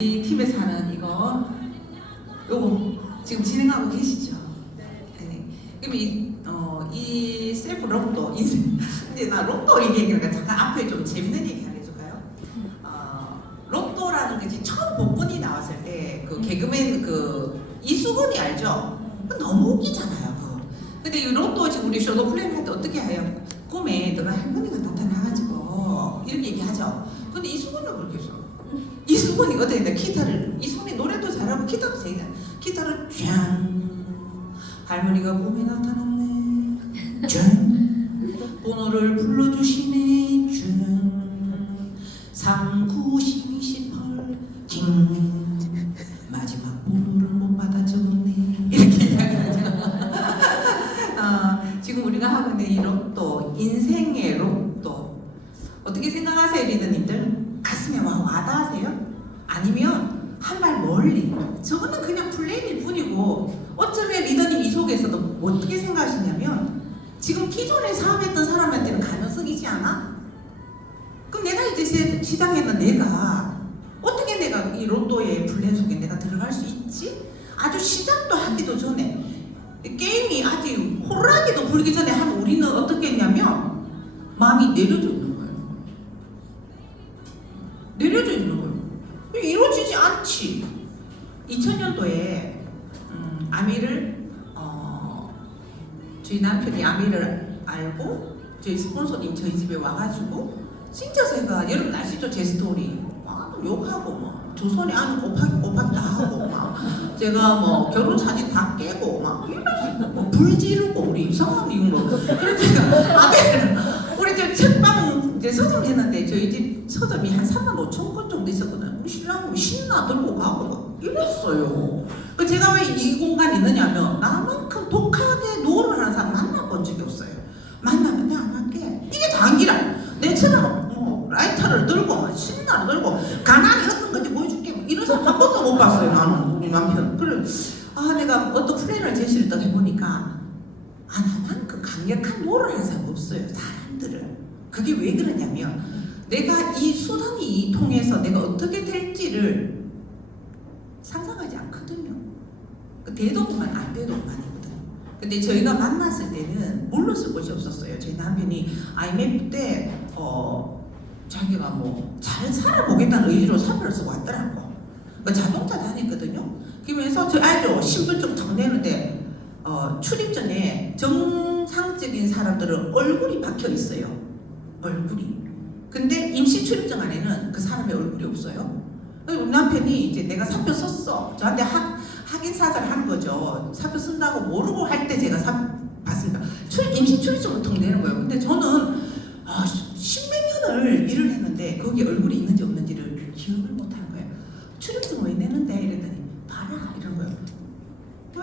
이 팀에서 하는 요거 지금 진행하고 계시죠? 네. 그럼 이 셀프 로또 인생 근데 나 로또 얘기하니까 잠깐 앞에 좀 재밌는 얘기 하나 해줄까요? 로또라는 게 처음 복권이 나왔을 때 그 개그맨 그 이수근이 알죠? 너무 웃기잖아요. 근데 이 로또 지금 우리 쇼도 플레이 할 때 어떻게 해요? 꿈에 너가 할머니가 나타나가지고 이렇게 얘기하죠. 근데 이수근은 그렇게 했어. 이수근이 어떻게 돼? 이수근이 노래도 잘하고 기타도 되게 잘. 기타를 짠 할머니가 꿈에 나타났네. 짠 번호를 불러주시네. 짠 3928 팅 마지막 번호를 못 받아 적었네. 이렇게 이야기하죠. 지금 우리가 하고 있는 이 로또, 인생의 로또 어떻게 생각하세요, 리더님들? 가슴에 와닿으세요? 아니면 한 발 멀리 저거는 그냥 플레이일 뿐이고 어쩌면 리더님 이 속에서도 어떻게 생각하시냐면 지금 기존에 사업했던 사람한테는 가능성이지 않아? 그럼 내가 이제 시장에는 내가 어떻게 내가 이 로또의 플랜 속에 내가 들어갈 수 있지? 아주 시작도 하기도 전에 게임이 아직 호루라기도 불기 전에 한 우리는 어떻게 했냐면 마음이 내려져 있는 거예요. 내려져 있는 거예요. 이루어지지 않지. 2000년도에 아미를 저희 남편이 아미를 알고 저희 스폰서님 저희 집에 와가지고 진짜 제가 여러분 아시죠? 제 스토리 막 욕하고 막 조선에 아는 곱하기 다 하고 막 제가 뭐 결혼 사진 다 깨고 막 뭐 불 지르고 우리 이상한 이유로 그래서 아들 우리 저 책방 이제 서점했는데 저희 집 서점이 한 35,000권 정도 있었거든요. 신랑이 신나 들고 가고 막 이랬어요. 제가 왜 이 공간에 있느냐면 나만큼 독하게 노를 하는 사람 만나본 적이 없어요. 만나면 내가 안 할게. 이게 단기라. 내처럼 라이터를 들고 신나를 들고 가난이 어떤 건지 보여줄게. 이런 사람 한 번도 못 봤어요. 나는 우리 남편. 그래 내가 어떤 플랜을 제시를 또 해보니까 나만큼 강력한 노를 하는 사람 없어요. 사람들을. 그게 왜 그러냐면 내가 이 수단이 통해서 내가 어떻게 될지를 상상하지 않거든요. 돼도 그만 안 돼도 그만이거든요. 근데 저희가 만났을 때는 물러설 곳이 없었어요. 저희 남편이 IMF 때 자기가 뭐 잘 살아보겠다는 의지로 사표를 쓰고 왔더라고. 자동차 다녔거든요. 그러면서 저 알죠? 신분증 턱 내는데 출입 전에 정상적인 사람들은 얼굴이 박혀 있어요. 얼굴이. 근데 임시 출입증 안에는 그 사람의 얼굴이 없어요. 우리 남편이 이제 내가 사표 썼어. 저한테 확인 사살을 하는 거죠. 사표 쓴다고 모르고 할 때 제가 봤습니다. 임시 출입증을 턱 내는 거예요. 근데 저는 십몇 년을 일을 했는데 거기 얼굴이 있는지 없는지를 기억을 못 하는 거예요. 출입증 왜 내는데? 이랬더니 봐라 이런 거예요. 왜?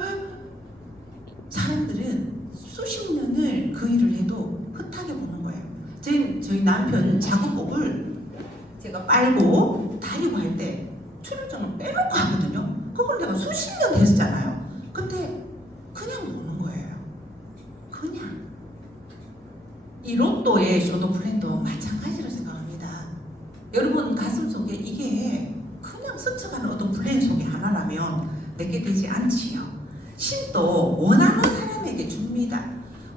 사람들은 수십 년을 그 일을 해도 흩하게 보는 거예요. 저희 남편 작업복을 제가 빨고 다리고 할 때 출입증을 빼놓고 하거든요. 그걸 내가 수십 년 했잖아요. 근데 그냥 보는 거예요. 그냥. 이 로또의 쇼도 플랜도 마찬가지로 생각합니다. 여러분 가슴 속에 이게 그냥 스쳐가는 어떤 플랜 속에 하나라면 내게 되지 않지요. 신도 원하는 사람에게 줍니다.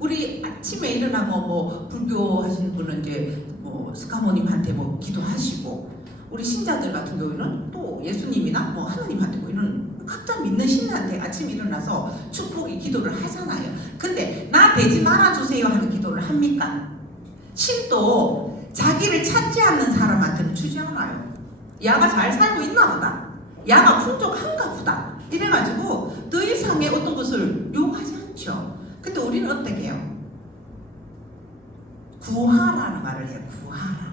우리 아침에 일어나면 뭐 불교 하시는 분은 이제 뭐 스카모님한테 뭐 기도하시고 우리 신자들 같은 경우는 또 예수님이나 뭐 하나님한테 뭐 이런 각자 믿는 신한테 아침에 일어나서 축복의 기도를 하잖아요. 근데 나 되지 말아주세요 하는 기도를 합니까? 신도 자기를 찾지 않는 사람한테는 주지 않아요. 야가 잘 살고 있나 보다. 야가 풍족한가 보다. 이래가지고 더 이상의 어떤 것을 요구하지 않죠. 근데 우리는 어떻게 해요? 구하라는 말을 해요. 구하라.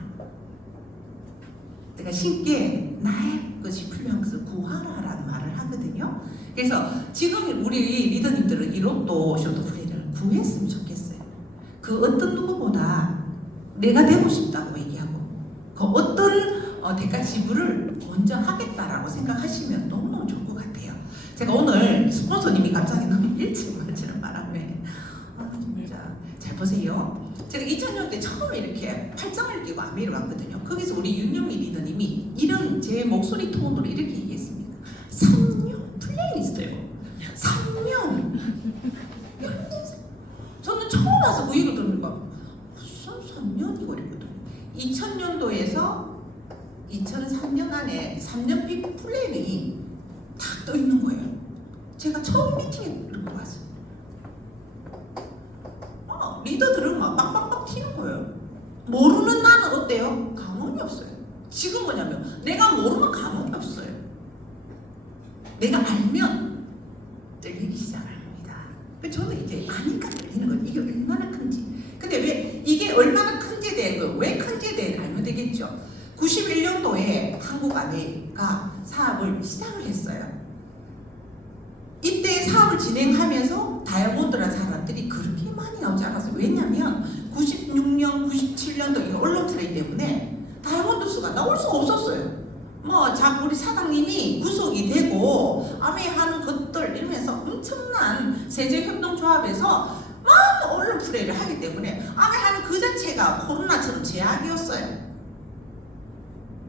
내가 신께 나의 것이 필요한 것을 구하라라는 말을 하거든요. 그래서 지금 우리 리더님들은 이 로또 쇼도 플레이를 구했으면 좋겠어요. 그 어떤 누구보다 내가 되고 싶다고 얘기하고 그 어떤 대가 지불을 먼저 하겠다라고 생각하시면 너무너무 좋을 것 같아요. 제가 오늘 스폰서님이 갑자기 너무 일찍 와주는 바람에 진짜 잘 보세요. 제가 2000년대 처음에 이렇게 팔짱을 끼고 아메리를 왔거든요. 거기서 우리 윤영미 리더님이 이런 제 목소리 톤으로 이렇게 얘기했습니다. 3년 플랜이 있어요. 3년. 저는 처음 와서 그 얘기 들으니까 무슨 3년이고 이랬거든요. 2000년도에서 2003년 안에 3년 빅 플랜이 딱 떠 있는 거예요. 제가 처음 미팅에 이렇게 왔어요. 리더들은 막 빡빡빡 튀는 거예요. 모르는 나는 어때요? 감흥이 없어요. 지금 뭐냐면 내가 모르면 감흥이 없어요. 내가 알면 떨리기 시작합니다. 저는 이제 아니까 떨리는 거예요. 이게 얼마나 큰지. 근데 왜 이게 얼마나 큰지에 대한 거, 왜 큰지에 대해 알면 되겠죠. 91년도에 한국 아메리카 사업을 시작을 했어요. 이때 사업을 진행하면서 다이아몬드라는 사람들이 그렇게 많이 나오지 않았어요. 왜냐면 96년, 97년도 이거 언론 트레이 때문에 다이아몬드 수가 나올 수가 없었어요. 우리 사장님이 구속이 되고 아메하는 것들 이러면서 엄청난 세제협동조합에서 많은 언론 플레이를 하기 때문에 아메하는 그 자체가 코로나처럼 제약이었어요.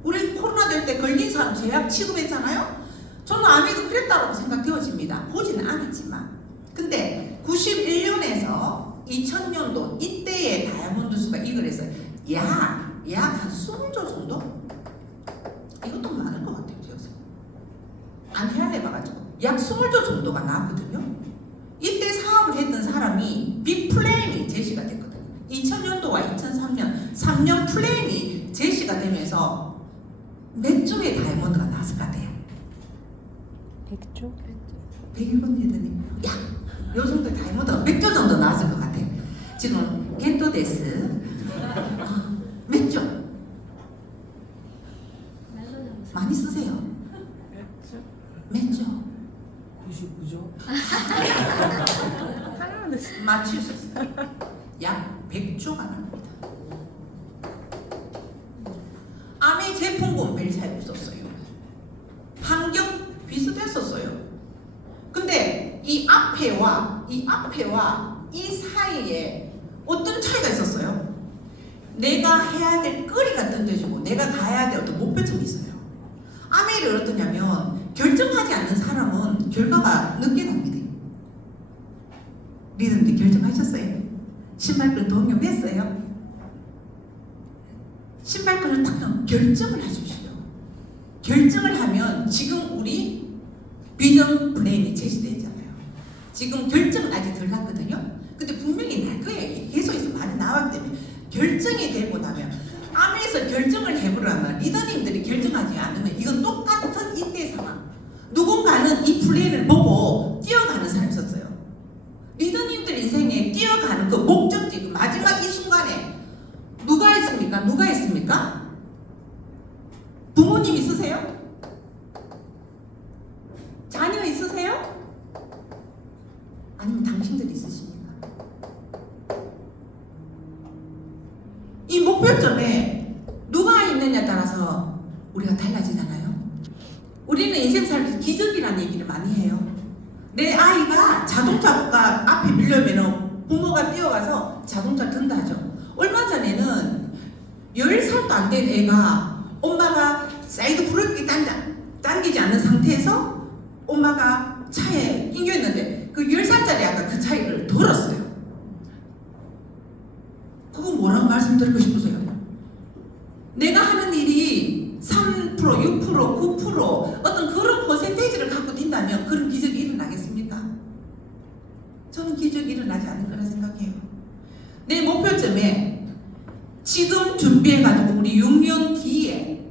우리 코로나 될 때 걸린 사람 제약 취급했잖아요. 저는 아메가 그랬다고 생각되어집니다. 보지는 않았지만. 근데 91년에서 2000년도 이때의 다이아몬드 수가 이걸 했어요. 약 한 20조 정도? 이것도 많을 것 같아요. 안 해봐가지고 약 20조 정도가 나왔거든요. 이때 사업을 했던 사람이 빅 플랜이 제시가 됐거든요. 2000년도와 2003년 3년 플랜이 제시가 되면서 몇 조의 다이아몬드가 나왔을 것 같아요? 100조? 101번 리더님 요 정도 다이아몬드가 몇 조 정도 나왔을 것 같아요. 지금 겐토데스 몇 조? 많이 쓰세요. 몇 조? 99조? 하나만 맞출 수 있어요. 약 100조가 납니다. 아메 제품군 별 차이 없었어요. 환경 비슷했었어요. 근데 이 앞에와 이 사이에 어떤 차이가 있었어요? 내가 해야 될 거리가 던져지고 내가 가야 될 어떤 목표점이 있어요. 아메를 어떠냐면 결정하지 않는 사람은 결과가 늦게 납니다. 리더님들 결정하셨어요? 신발끈 동요 맸어요? 신발끈을 딱 결정을 해주시오. 결정을 하면 지금 우리 비전 플랜이 제시되잖아요. 지금 결정은 아직 덜 났거든요. 근데 분명히 날 거예요. 계속해서 많이 나왔기 때문에 결정이 되고 나면 아메에서 결정을 해보라면 리더님들이 결정하지 않으면 이건 똑같은 이때 상황. 누군가는 이 플랜을 보고 뛰어가는 사람이 있었어요. 리더님들 인생에 뛰어가는 그 목적지, 그 마지막 이 순간에 누가 있습니까? 누가 있습니까? 부모님 있으세요? 자녀 있으세요? 아니면 당신들 있으십니까? 이 목표점에 누가 있느냐에 따라서 우리가 달라지잖아요. 우리는 인생 살 때 기적이라는 얘기를 많이 해요. 내 아이가 자동차가 앞에 밀려면 부모가 뛰어가서 자동차 든다 하죠. 얼마 전에는 10살도 안 된 애가 엄마가 사이드 브레이크 당기지 않는 상태에서 엄마가 차에 낑겨있는데 그 10살짜리 아가 그 차이를 들었어요. 그거 뭐라고 말씀드리고 싶으세요? 내가 하는 일이 3%, 6%, 9% 어떤 그런 퍼센테이지를 갖고 뛴다면 그런 기적이 일어나겠습니까? 저는 기적이 일어나지 않을 거라 생각해요. 내 목표점에 지금 준비해가지고 우리 6년 뒤에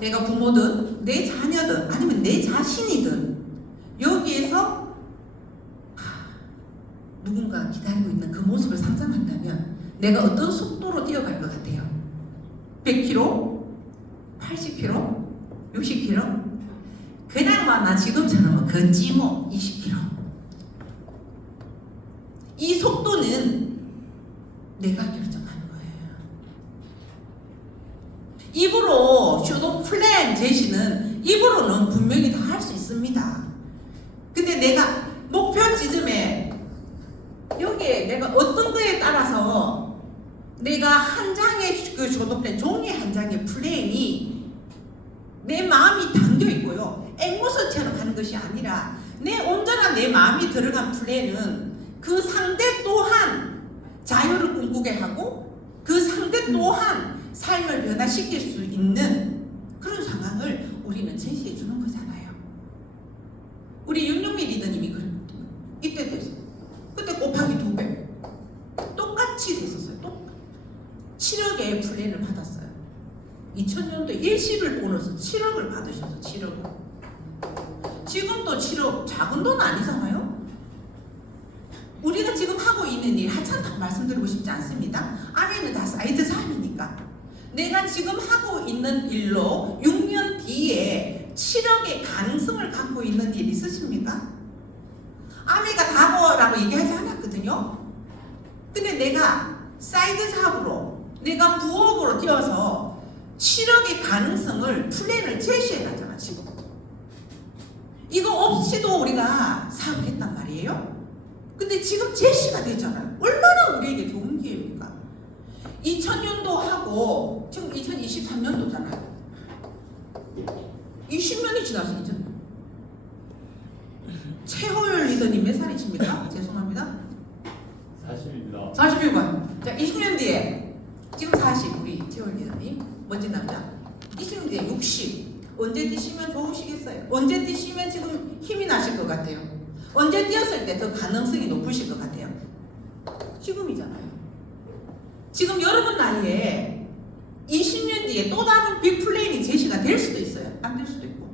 내가 부모든 내 자녀든 아니면 내 자신이든 여기에서 누군가 기다리고 있는 그 모습을 상상한다면 내가 어떤 속도로 뛰어갈 것 같아요? 100km? 80km? 60km? 그나마 나 지금처럼 걷지 뭐 20km. 이 속도는 내가 결정하는 거예요. 입으로 슈도 플랜 제시는 입으로는 분명히 다 할 수 있습니다. 근데 내가 목표 지점에 여기 여기에 내가 어떤 거에 따라서 내가 한 장의 그 조도플랜, 종이 한 장의 플랜이 내 마음이 담겨 있고요. 앵무새처럼 하는 것이 아니라 내 온전한 내 마음이 들어간 플랜은 그 상대 또한 자유를 꿈꾸게 하고 그 상대 또한 삶을 변화시킬 수 있는 그런 상황을 우리는 제시해 주는 거잖아요. 우리 윤영미 리더님이 이때 됐어요. 그때 곱하기 2배 똑같이 됐었어요. 7억의 플랜을 받았어요. 2000년도에 일시불 보너스 7억을 받으셔서 7억을. 지금도 7억 작은 돈 아니잖아요. 우리가 지금 하고 있는 일 하찮다고 말씀드리고 싶지 않습니다. 안에는 다 사이드 사업이니까. 내가 지금 하고 있는 일로 6년 뒤에 7억의 가능성을 갖고 있는 일 있으십니까? 아미가 다고라고 얘기하지 않았거든요. 근데 내가 사이드 사업으로 내가 부업으로 뛰어서 7억의 가능성을 플랜을 제시해 놨잖아 지금. 이거 없이도 우리가 사업을 했단 말이에요. 근데 지금 제시가 됐잖아요. 얼마나 우리에게 좋은 기회입니까? 2000년도 하고 지금 2023년도잖아요. 20년이 지났어요. 이제. 최호열 리더님 몇 살이십니까? 죄송합니다. 40입니다. 41번. 자, 20년 뒤에 지금 40 우리 최호열 리더님 멋진 남자. 20년 뒤에 60. 언제 뛰시면 좋으시겠어요? 언제 뛰시면 지금 힘이 나실 것 같아요? 언제 뛰었을 때 더 가능성이 높으실 것 같아요? 지금이잖아요. 지금 여러분 나이에 20년 뒤에 또 다른 빅플랜이 제시가 될 수도 있어요. 안 될 수도 있고.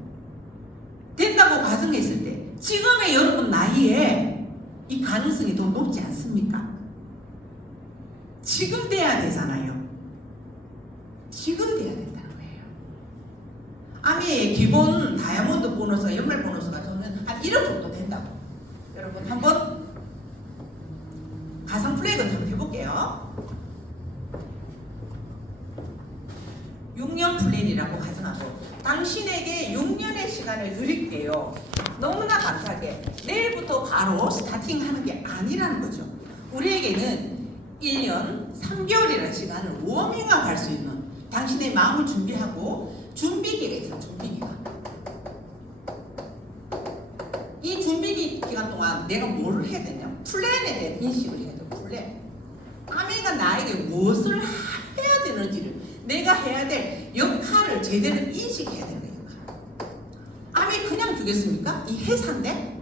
된다고 가정했을 때 지금의 여러분 나이에 이 가능성이 더 높지 않습니까? 지금 돼야 되잖아요. 지금 돼야 된다는 거예요. 아미의 기본 다이아몬드 보너스와 연말 보너스가 저는 한 1억 정도 된다고. 여러분 한번 가상 플래그를 한번 해볼게요. 6년 플랜이라고 가정하고 당신에게 6년의 시간을 드릴게요. 너무나 감사하게 내일부터 바로 스타팅하는 게 아니라는 거죠. 우리에게는 1년 3개월이라는 시간을 워밍업 할 수 있는 당신의 마음을 준비하고 준비기가 있어요. 준비기간. 이 준비기간 동안 내가 뭘 해야 되냐? 플랜에 대한 인식을 해야 돼요. 플랜. 아미가 나에게 무엇을 해야 되는지를 내가 해야 될 역할을 제대로 인식해야 되는 거예요. 아미 그냥 주겠습니까? 이 회사인데?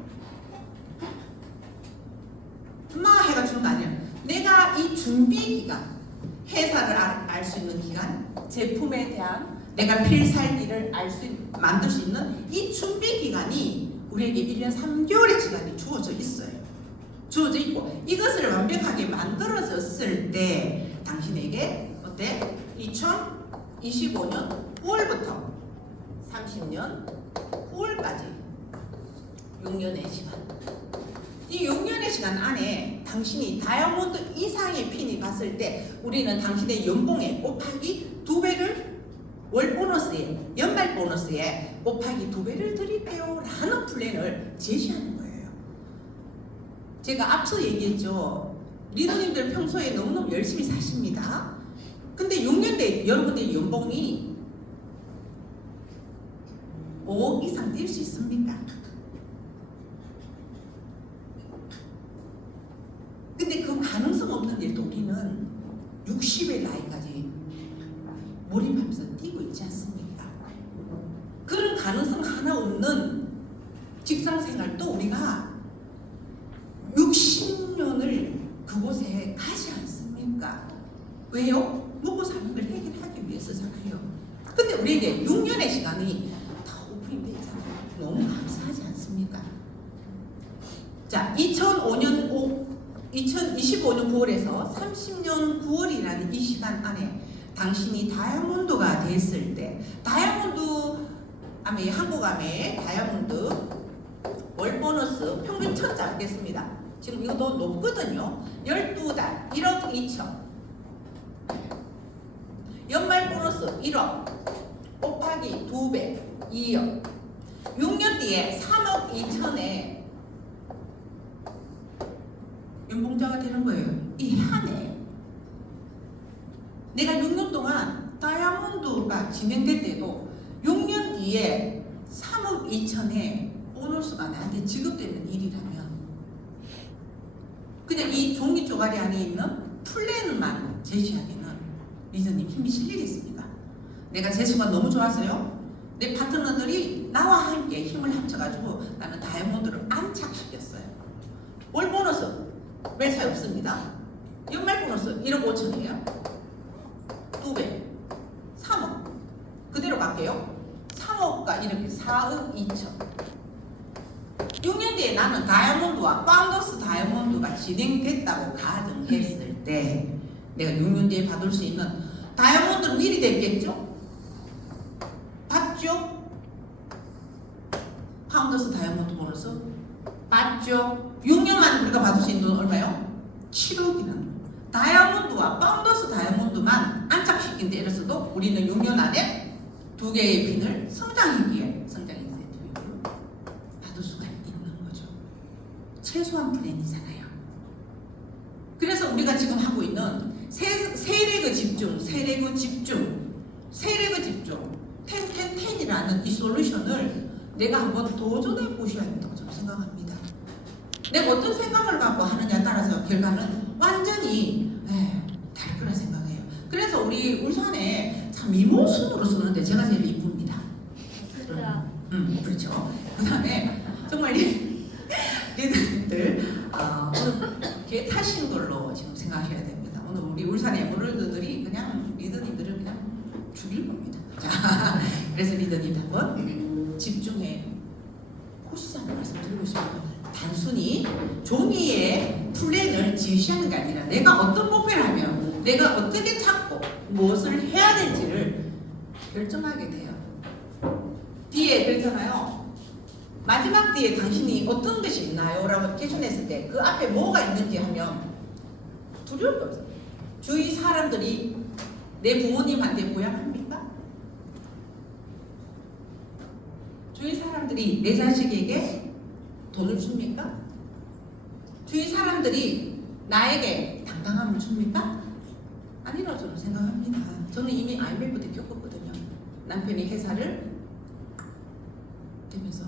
엄마가 해가 주는 거 아니야. 내가 이 준비 기간, 회사를 알 수 있는 기간, 제품에 대한 내가 필살기를 만들 수 있는 이 준비 기간이 우리에게 1년 3개월의 시간이 주어져 있어요. 주어져 있고 이것을 완벽하게 만들어졌을 때 당신에게 어때? 2025년 9월부터 30년 9월까지 6년의 시간. 이 6년의 시간 안에 당신이 다이아몬드 이상의 핀이 갔을 때 우리는 당신의 연봉에 곱하기 2배를 월 보너스에 연말 보너스에 곱하기 2배를 드릴게요 라는 플랜을 제시하는 거예요. 제가 앞서 얘기했죠. 리더님들 평소에 너무너무 열심히 사십니다. 근데 6년 뒤에 여러분들의 연봉이 5억 이상 뛸 수 있습니까? 근데 그 가능성 없는 일도 우리는 60의 나이까지 몰입하면서 뛰고 있지 않습니까? 그런 가능성 하나 없는 직장생활도 우리가 60년을 그곳에 가지 않습니까? 왜요? 먹고 사는 걸 해결하기 위해서잖아요. 근데 우리에게 6년의 시간이 다 오픈되어 있잖아요. 너무 감사하지 않습니까? 자, 2025년 9월에서 30년 9월이라는 이 시간 안에 당신이 다이아몬드가 됐을 때 다이아몬드 한국 아메 다이아몬드 월 보너스 평균 첫 잡겠습니다. 지금 이것도 높거든요. 12달 1억 2천. 연말 보너스 1억 곱하기 2배 2억. 6년 뒤에 3억 2천에 연봉자가 되는 거예요. 이 한해 내가 6년 동안 다이아몬드가 진행될 때도 6년 뒤에 3억 2천에 보너스가 나한테 지급되는 일이라면 그냥 이 종이 쪼가리 안에 있는 플랜만 제시하기는 리더님 힘이 실리겠습니까? 내가 재수가 너무 좋았어요. 내 파트너들이 나와 함께 힘을 합쳐가지고 나는 다이아몬드를 안착시켰어요. 월 보너스 별 차이 없습니다. 연말 보너스 1억 5천이에요. 2배 3억 그대로 갈게요. 3억과 이렇게 4억 2천 6년 뒤에 나는 다이아몬드와 파운더스 다이아몬드가 진행됐다고 가정했을 때 내가 6년 뒤에 받을 수 있는 다이아몬드는 미리 됐겠죠? 받죠? 파운더스 다이아몬드 보너스 받죠? 6년 만에 우리가 받을 수 있는 돈 얼마요? 7억이나 다이아몬드와 파운더스 다이아몬드만 안착시킨 데 이래서도 우리는 6년 안에 2개의 핀을 성장 인센티브로 받을 수가 있는 거죠. 최소한 플랜이잖아요. 그래서 우리가 지금 하고 있는 세레그 집중, 10이라는 이 솔루션을 내가 한번 도전해 보셔야 된다고 저는 생각합니다. 내가 어떤 생각을 갖고 하느냐에 따라서 결과는 완전히 다를 거라 생각해요. 그래서 우리 울산에 참 미모순으로 쓰는데 제가 제일 이쁩니다. 그렇죠. 그 다음에 정말 리더들 오늘 개 타신 걸로 지금 생각하셔야 됩니다. 오늘 우리 울산의 에메랄드들이 그냥 리더님들을 그냥 죽일 겁니다. 자, 그래서 리더님 한번 집중해 보시자는 말씀 드리고 싶어요. 단순히 종이에 플랜을 제시하는 게 아니라 내가 어떤 목표를 하면 내가 어떻게 찾고 무엇을 해야 될지를 결정하게 돼요. 뒤에 그랬잖아요. 마지막 뒤에 당신이 어떤 것이 있나요? 라고 퀘션했을 때 그 앞에 뭐가 있는지 하면 두려울 거 없어요. 주위 사람들이 내 부모님한테 보양합니까? 주위 사람들이 내 자식에게 돈을 줍니까? 주위 사람들이 나에게 당당함을 줍니까? 아니라고 저는 생각합니다. 저는 이미 IMF 때 겪었거든요. 남편이 회사를 되면서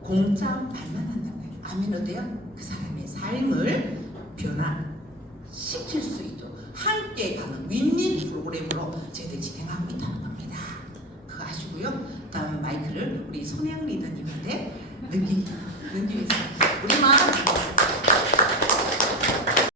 공짜 발만한다는 거예요. 아멘 어때요? 그 사람의 삶을 변화시킬 수 있도록 함께 가는 윈윈 프로그램으로 저희들 진행하고 있다는 겁니다. 그거 아시고요. 다음 마이크를 우리 손혜영 리더님한테 넘기겠습니다.